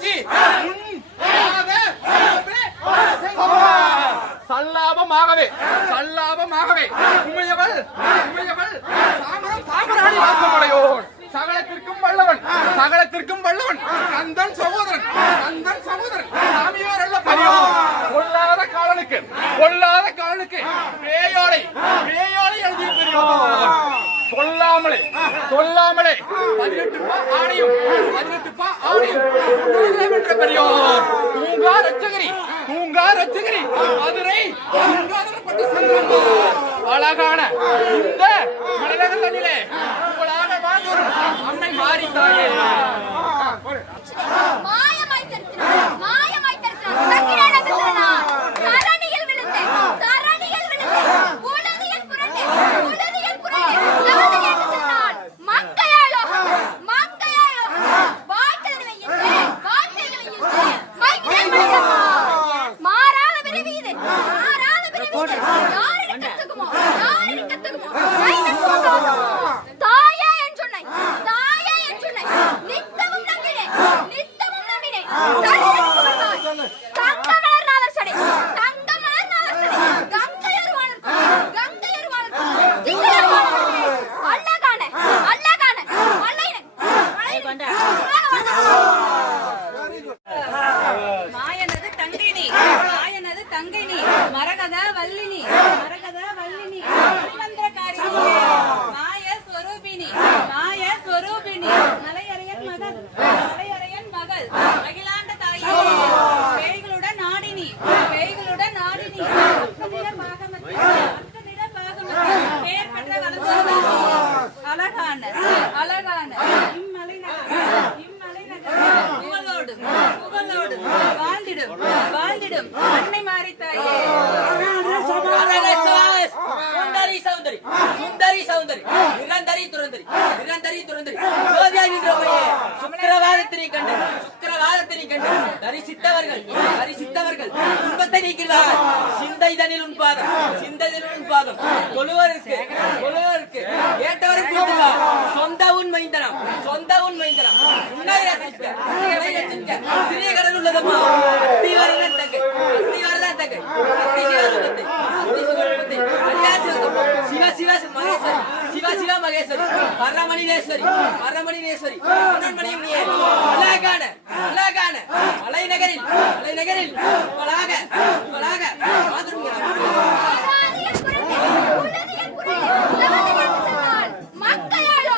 வச்சு சல்லாபமாகவே. சல்லாபமாகவே. உமையவள் உமையவள் சாமரம் சாமராணி வாசமுடையோன். சகலத்திற்கும் வல்லவன். சகலத்திற்கும் வல்லவன். கந்தன் சகோதரன். கந்தன் சகோதரன். சாமியார் அல்ல பெரியோன். கொல்லாத காலனுக்கு கொல்லாத காலனுக்கு பேயோலை பேயோலை எழுதிய பெரியோன். சொல்லாமலே சொல்லாமலே பதினெட்டு பா ஆணையம். பதினெட்டு பா ஆணையும் பெரியோர் மதுரை கங்காதரப்பட்டு சென்றவர் அழகான இந்த மலைநக உங்களாக வாழ்ந்தோரும் அன்னை மாறி தாயே. மாறாத ஜோதியாகி நின்றவையே சுக்கிரவாதத்தினை கண்டு சுக்கிரவாதத்தினை கண்டு தரிசித்தவர்கள் தரிசித்தவர்கள் துன்பத்தை நீக்கிறார்கள் சிந்தைதனில் உன் பாதம் சிந்தைதனில் உன் பாதம். தொழுவருக்கு தொழுவருக்கு ஏற்றவருக்கு சொந்த உன் மைந்தனம் சொந்த உன் மைந்தனம். உன்னை ரசிக்க உன்னை ரசிக்க. சிறிய கடல் உள்ளதம்மா. அத்தி வரதான் அத்தி வரதான் அத்தி சிவரூபத்தை அத்தி சிவரூபத்தை சிவ சிவ மகேஸ்வரி சிவ மகேஸ்வரி பரமணினேஸ்வரி பரமணினேஸ்வரி பன்னன்மணியும் நீயே அழகான அழகான. அலைநகரில் அலைநகரில். மங்கையாளோ